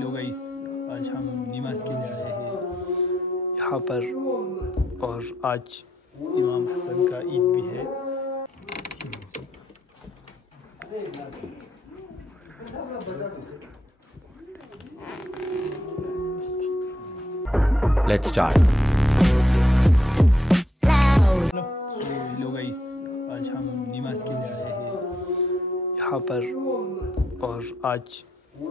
Hello guys, आज हम नमाज के लिए आए हैं यहाँ पर और आज इमाम हसन का ईद भी है। Let's start. हेलो गाइस, आज हम नमाज के लिए आए हैं यहाँ पर और आज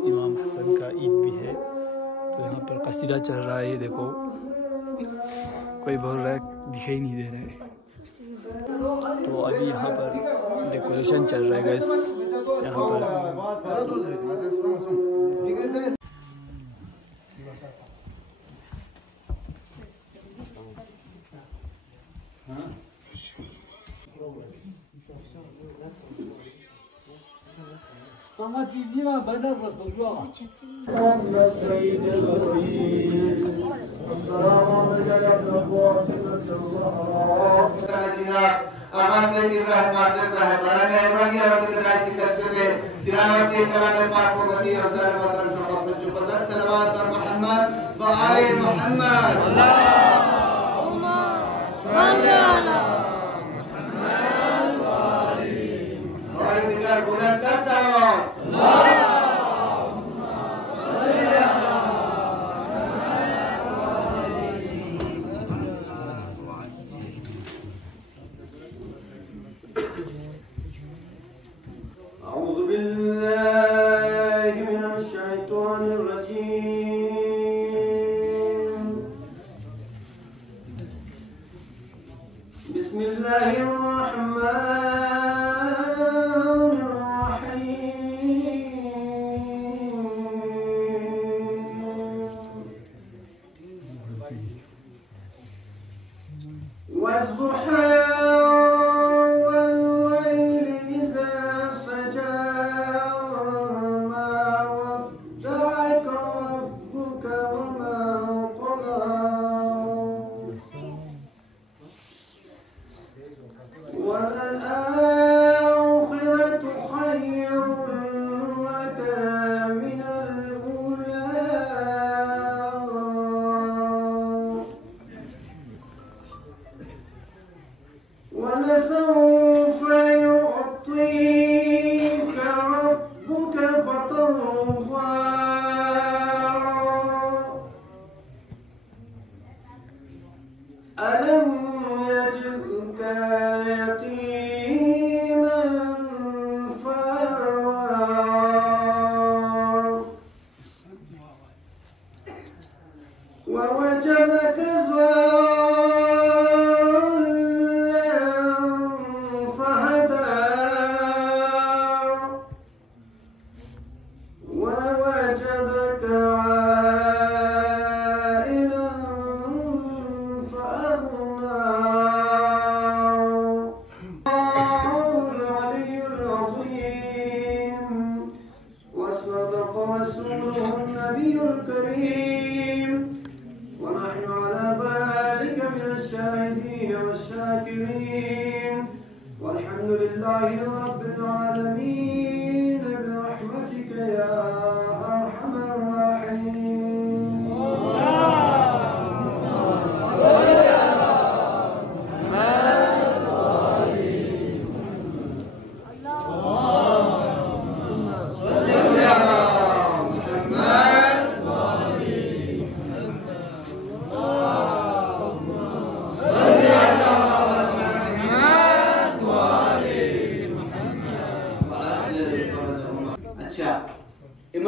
इमाम हसन का ईद भी है। तो यहाँ पर कसीदा चल रहा है, देखो कोई बोल रहा है दिखाई नहीं दे रहा है। तो अभी यहाँ पर डेकोरेशन चल रहा है गाइस। यहाँ पर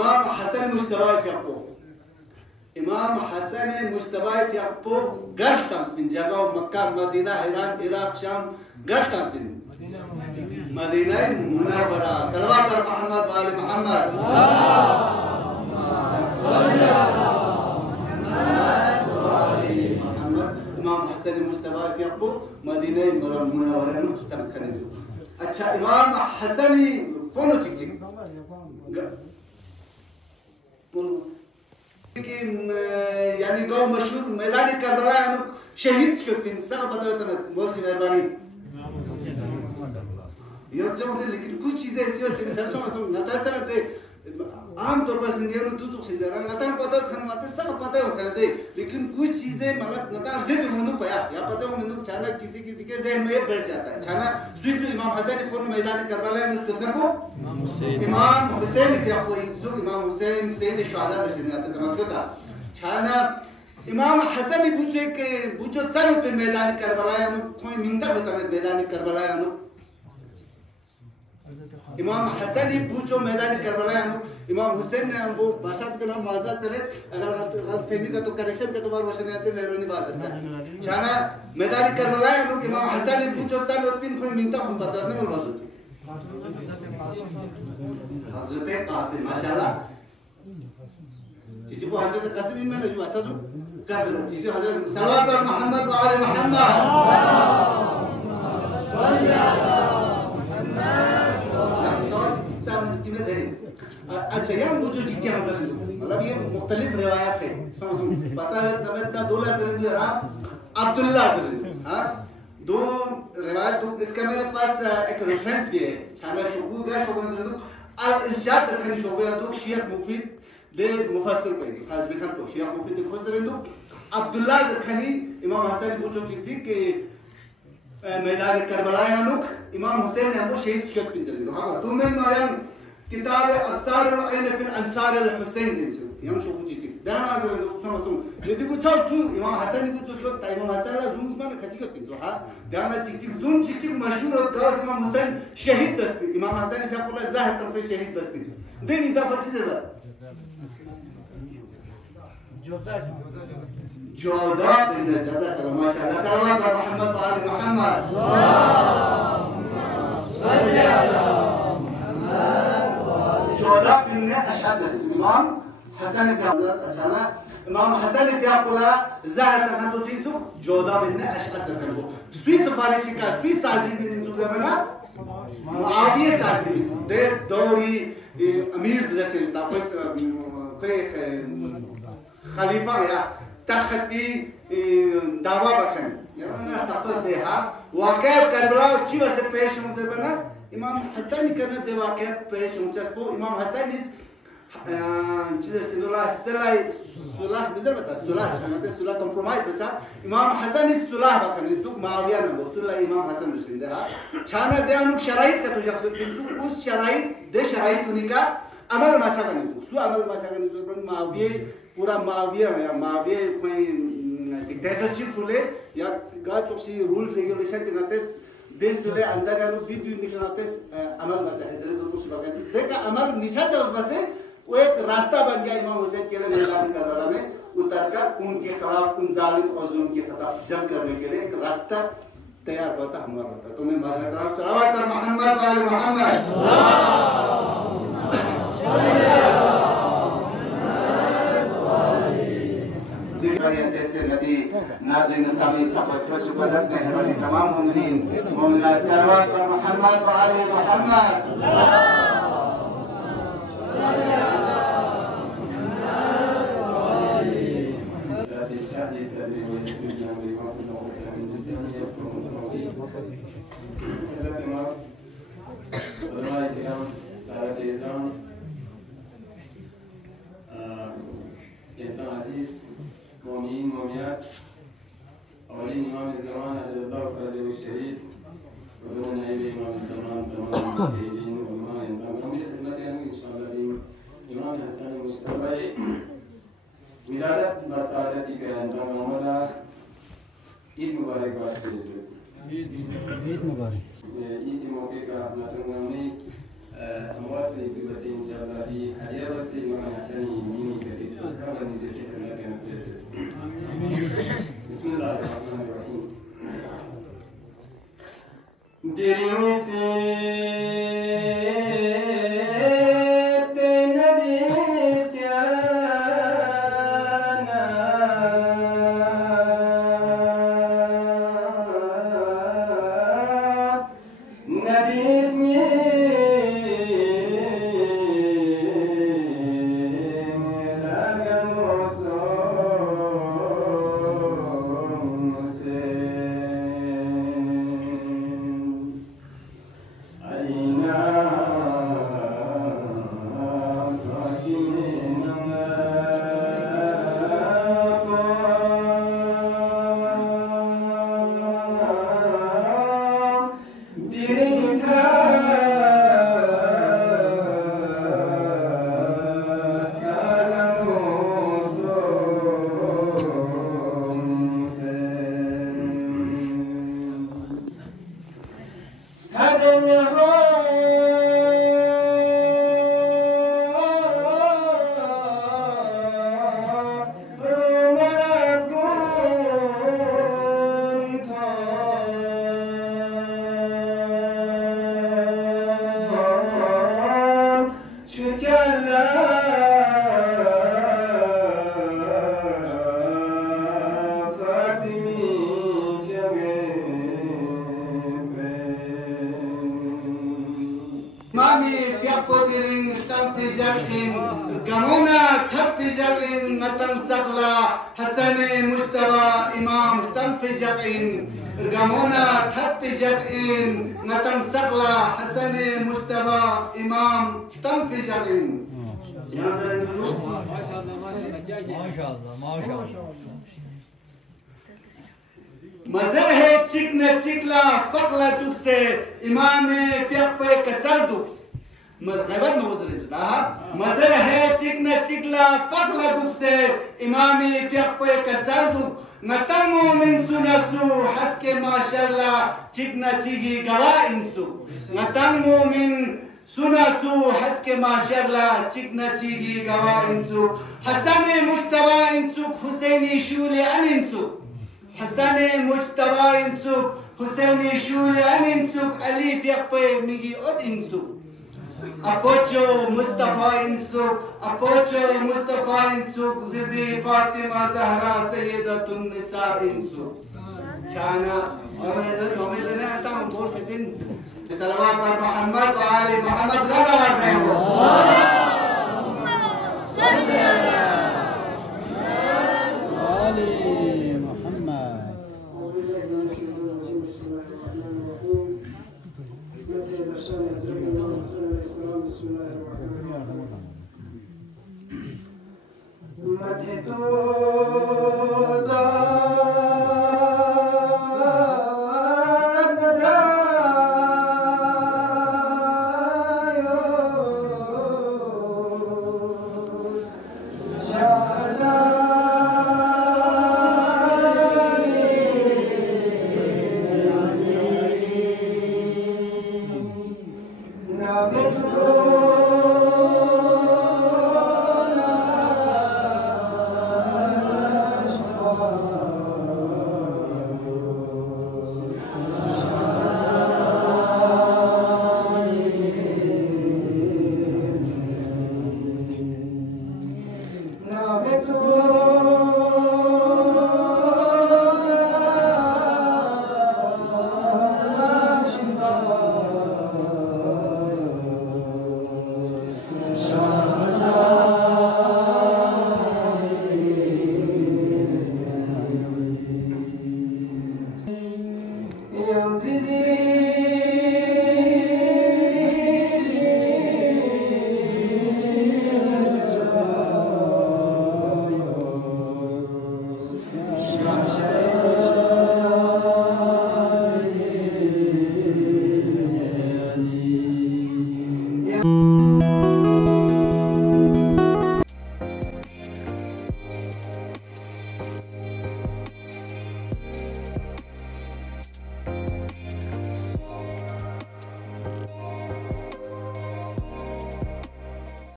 इमाम हसन मुश्तबाइफ याकूब गर्फ्तांस bin जगह मक्का मदीना ईरान इराक शाम गर्फ्तांस bin मदीना मुनव्वरा सल्लल्लाहु अलैहि मोहम्मद व आले मोहम्मद इमाम हसन मुश्तबाइफ याकूब मदीना मुनव्वरा नु तमस्कने जो अच्छा इमाम हसनी फोनो चिक चिक यानी गाँव मशहूर मैदान करबला यानी शहीद क्यों सब बताओ तुम्हें बोलती मेहरबानी ये जब से लेकिन कुछ चीजें ऐसी होती हैं सरसों में नता से आम तौर पर जिंदगी में दूसरों से जरा नता पता खनवाते सब पता है उसे दे लेकिन कुछ चीजें मतलब नता जिद मुंदु पाया या पता हो मुंदु छाना किसी किसी के जहन में बैठ जाता है छाना स्वीट इमाम हसन को मैदान करबला में उसको देखो इमाम हुसैन के आपको इज्जत इमाम हुसैन सैयद शुहदा दशनाते समझ को था छाना इमाम हसन पूछे के पूछो सब पे मैदान करबला है कोई मिंता होता है मैदान करबला है इमाम हसन ही पूछो मैदान करबला है इमाम हुसैन ने वो भाषा के नाम माजरा चले अगर गलत फहमी का तो करेक्शन का तो बार रोशन आते मेहरबानी बात अच्छा छाना मैदान करबला है इमाम हसन ही पूछो सब पिन कोई मिंता हम बताने में बात होती हजरत कासिम माशाल्लाह जी वो हजरत कासिम में ना जो ऐसा जो कासिम जी हजरत सल्लल्लाहु अलैहि मोहम्मद व आले मोहम्मद अच्छा यहाँ वो जो चीजें हाजिर हैं मतलब ये मुख्तलिफ रिवायात है पता है नबी अब्दुल्ला ज़रिंदु अब्दुल्ला ज़रिंदु हाँ दो रिवायत दो इसका मेरे पास एक रेफरेंस भी है छाना शुबू का शुबू ज़रिंदु अल इरशाद रखने शुबू दो शेख मुफीद दे मुफस्सिर पे खास बिखर को शेख मुफीद दे खुद ज़रिंदु अब्दुल्ला ज़रखनी इमाम हसन पूछो चीज़ के मैदान करबला यानुक इमाम हुसैन ने हमको शहीद शहीद पिन ज़रिंदु हाँ तो मैं नयन किताब अब्सार अल-ऐन फिल अंसार अल-हुसैन ज़िंजो यहाँ शुरू चीज़ दाना ज़रिंदु समझूं यदि कुछ और सुन इमाम हसन ने कुछ उसको इमाम हसन ला जून में खची कर पिन हाँ दाना चिक जून चिक मशहूर और गाज़ इमाम हुसैन शहीद दस पिन इमाम हसन ने फ़िलहाल ज़ाहिर तक से शहीद दस पिन दिन इतना बच्चे ज़रूर जोधा बिन जज़ा कला माशाअल्लाह सलावत मोहम्मद व आले मोहम्मद सल्ली अला जोधा बिन अशअद इमाम हसन के हजरत अचानक इमाम हसन के आपला ज़ाहिर तक तो सीचुक जोधा बिन अशअद को स्वी सिफारिश का स्वी साजिश में जुज़बना मुआविया साजिश दे दौरी अमीर जैसे ताफस कोई खलीफा या तख्ती दावा बखन यानी तख्त देहा वाक़या करबला ची वसे पेश मुझे बना इमाम हसन करने दे वाक़या पेश मुझे को इमाम हसन इस चीज़ सुलह सुलह बिजर बता सुलह मतलब सुलह कंप्रोमाइज बचा इमाम हसन इस सुलह बखन सुख माविया में वो सुलह इमाम हसन जिंदे हा छाना दे अनुक शराइत का तो जख्स उस शराइत दे शराइत उनका अमल माशा का नहीं सु अमल माशा का नहीं पर माविया पूरा माविया या माविया कोई डिक्टेटरशिप हुए या गाच उसी रूल्स रेगुलेशन चलाते देश जुले अंदर या लोग भी निकलते अमल बचा है जरूर दोस्तों शिवा कहते देखा अमल निशा था उस बसे वो एक रास्ता बन गया इमाम हुसैन के लिए मैदान करबला में उतर कर उनके खिलाफ उन जालिम और जुल्म के खिलाफ जंग करने के लिए एक रास्ता तैयार होता हमारा होता तो मैं माजरत सलावत और मोहम्मद व आले मोहम्मद जैसे नबी नाज़रीन सामी सफर बदन में हमारे तमाम मोमिनीन मोमिनात सलावत और मोहम्मद व आले मोहम्मद مؤمنين مؤمنات أولين إمام الزمان أجل الله فرجه الشهيد وبننا إلى إمام الزمان تمام المشهدين وإمام ينتظر من خدمتهم إن شاء الله إمام حسن المصطفى ولادة مسألتك أنت مولا عيد مبارك باشر عيد مبارك عيد موقع نتمنى أموات بس إن شاء الله في حياة بس إمام حسن يميني كريس وكان نزكي بسم الله الرحمن الرحيم نتم سقلا حسن مجتبى إمام تنفجقين رقمونا تفجقين نتم سقلا حسن مجتبى إمام تنفجقين. ما شاء الله ما شاء الله. मजर है चिकना चिकला फकला दुख से इमाम फिक पे कसर दु गैबत में वजर है मजर है चिकना चिकला फकला दुख से इमाम फिक पे कसर दु नतमु मिन सुनसु हसके माशल्ला चिकना चिगी गवा इंसु नतमु मिन सुनसु हसके माशल्ला चिकना चिगी गवा इंसु हसन मुश्तबा इंसु हुसैनी शूले अन इंसु حسن مجتبى انسوك حسيني شوري ان انسوك علي فيقبي ميجي اد انسوك اپوچو مصطفى انسوك اپوچو مصطفى انسوك زيزي فاطمة زهرا سيدة النساء انسوك شانا وميزنا انت من بورستين صلوات محمد وعلي محمد لا دواز دائمو صلي على علي